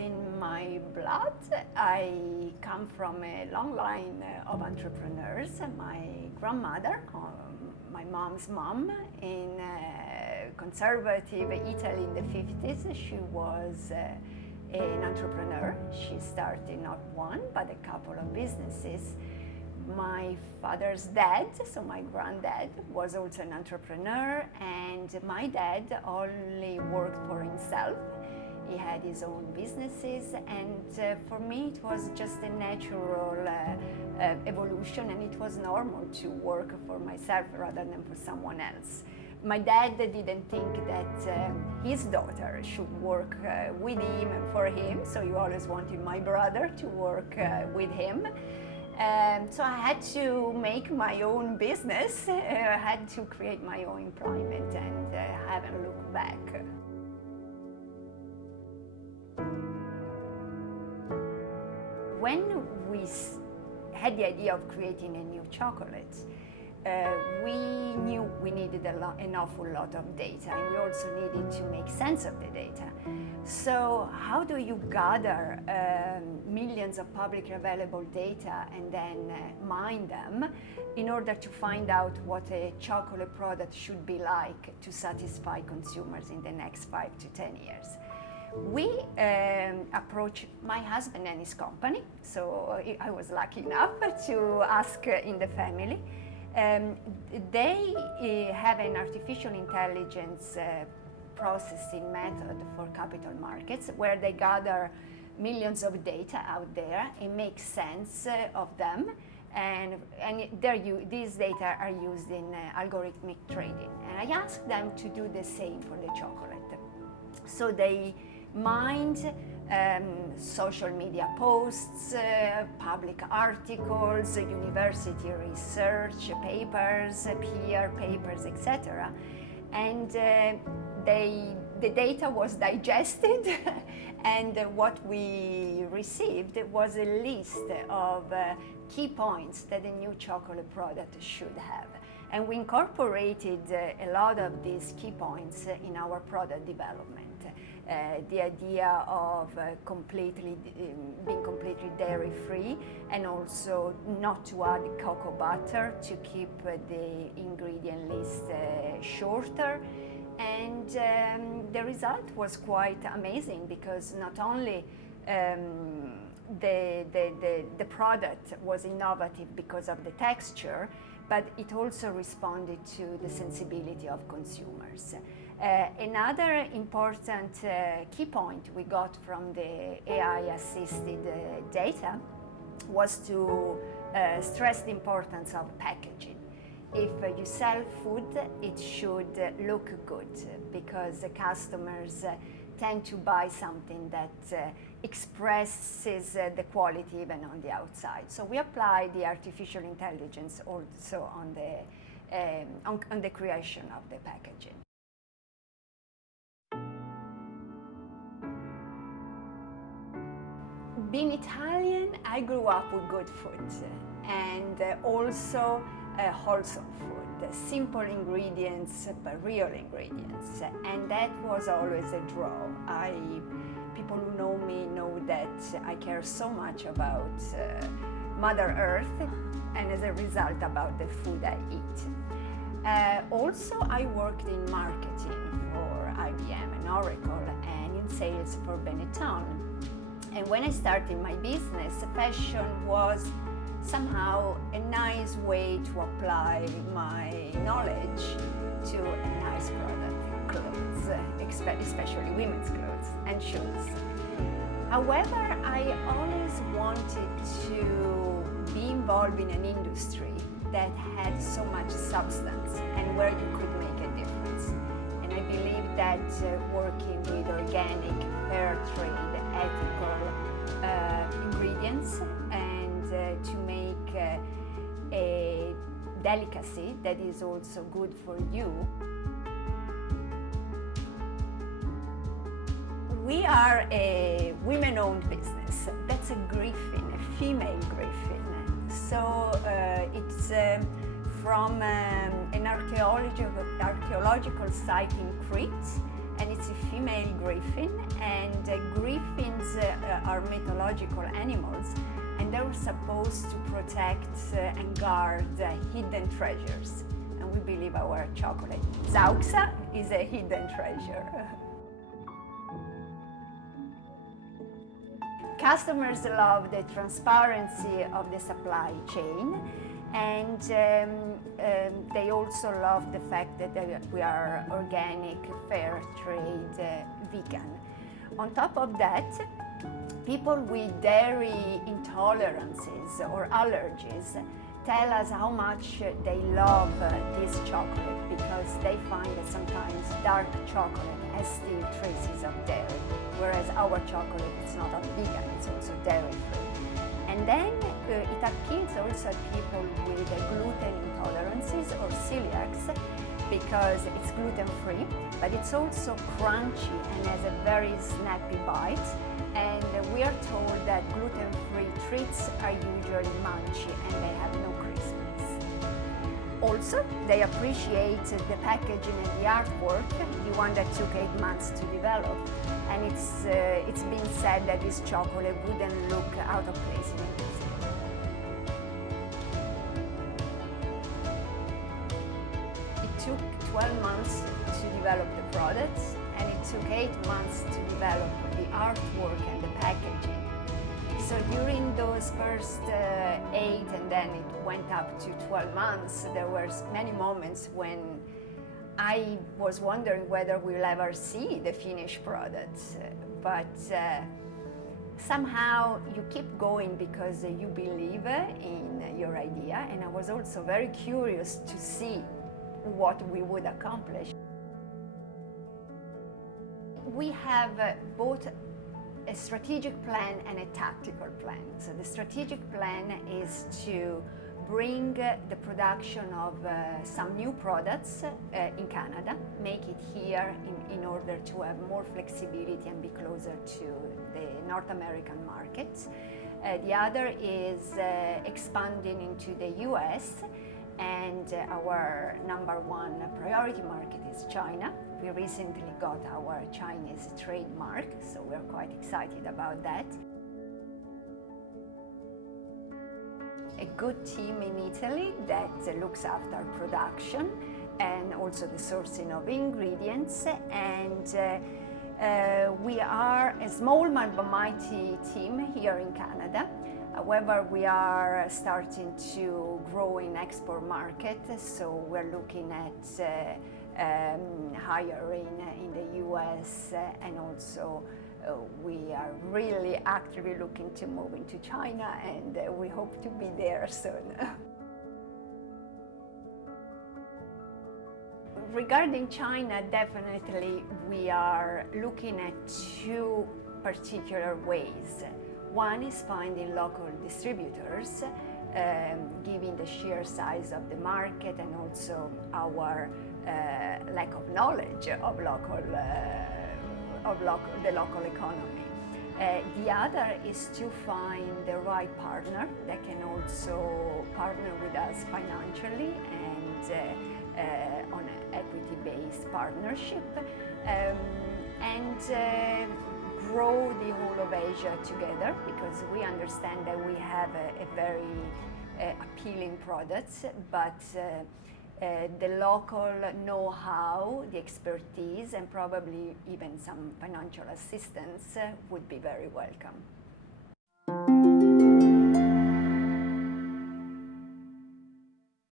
In my blood, I come from a long line of entrepreneurs. My grandmother, my mom's mom, in conservative Italy in the 50s, she was an entrepreneur. She started not one, but a couple of businesses. My father's dad, so my granddad, was also an entrepreneur, and my dad only worked for himself. He had his own businesses, and for me it was just a natural evolution, and it was normal to work for myself rather than for someone else. My dad didn't think that his daughter should work with him and for him, so he always wanted my brother to work with him. So I had to make my own business, I had to create my own employment, and haven't looked back. When we had the idea of creating a new chocolate, we knew we needed an awful lot of data, and we also needed to make sense of the data. So how do you gather millions of publicly available data and then mine them in order to find out what a chocolate product should be like to satisfy consumers in the next 5 to 10 years? We approached my husband and his company, so I was lucky enough to ask in the family. They have an artificial intelligence processing method for capital markets where they gather millions of data out there and make sense of them, and these data are used in algorithmic trading. And I asked them to do the same for the chocolate. So they mined social media posts, public articles, university research papers, peer papers, etc. And the data was digested and what we received was a list of key points that a new chocolate product should have. And we incorporated a lot of these key points in our product development. The idea of being completely dairy-free, and also not to add cocoa butter to keep the ingredient list shorter. And the result was quite amazing, because not only the product was innovative because of the texture, but it also responded to the sensibility of consumers. Another important key point we got from the AI-assisted data was to stress the importance of packaging. If you sell food, it should look good, because customers tend to buy something that expresses the quality even on the outside. So we applied the artificial intelligence also on the creation of the packaging. Being Italian, I grew up with good food, and also wholesome food, simple ingredients but real ingredients, and that was always a draw. People who know me know that I care so much about Mother Earth, and as a result about the food I eat. Also, I worked in marketing for IBM and Oracle, and in sales for Benetton. And when I started my business, fashion was somehow a nice way to apply my knowledge to a nice product, clothes, especially women's clothes and shoes. However, I always wanted to be involved in an industry that had so much substance and where you could make a difference. And I believe that working with organic, fair trade, ethical ingredients, and to make a delicacy that is also good for you. We are a women-owned business. That's a griffin, a female griffin. So it's from an archaeological site in Crete, and it's a female griffin, and griffins unicorns are mythological animals, and they were supposed to protect and guard hidden treasures. And we believe our chocolate, XAUXA, is a hidden treasure. Customers love the transparency of the supply chain, and they also love the fact that we are organic, fair trade, vegan. On top of that, people with dairy intolerances or allergies tell us how much they love this chocolate, because they find that sometimes dark chocolate has still traces of dairy, whereas our chocolate is not only vegan, it's also dairy-free. And then it appeals also to people with gluten intolerances or celiacs, because it's gluten-free, but it's also crunchy and has a very snappy bite. And we are told that gluten-free treats are usually munchy and they have no crispness. Also, they appreciate the packaging and the artwork, the one that took 8 months to develop. And it's been said that this chocolate wouldn't look out of place in a museum. It took 12 months to develop the products, and it took 8 months to develop the artwork and the packaging. So during those first 8, and then it went up to 12 months, there were many moments when I was wondering whether we'll ever see the finished products. But somehow you keep going because you believe in your idea, and I was also very curious to see what we would accomplish. We have both a strategic plan and a tactical plan. So the strategic plan is to bring the production of some new products in Canada, make it here in order to have more flexibility and be closer to the North American markets. The other is expanding into the US, and our number one priority market is China. We recently got our Chinese trademark, so we're quite excited about that. A good team in Italy that looks after production and also the sourcing of ingredients, and we are a small but mighty team here in Canada. However, we are starting to grow in export market, so we're looking at hiring in the US, and also we are really actively looking to move into China, and we hope to be there soon. Regarding China, definitely we are looking at two particular ways. One is finding local distributors, given the sheer size of the market and also our lack of knowledge of the local economy. The other is to find the right partner that can also partner with us financially and on an equity-based partnership, and grow the whole of Asia together, because we understand that we have a very appealing products, but the local know-how, the expertise, and probably even some financial assistance would be very welcome.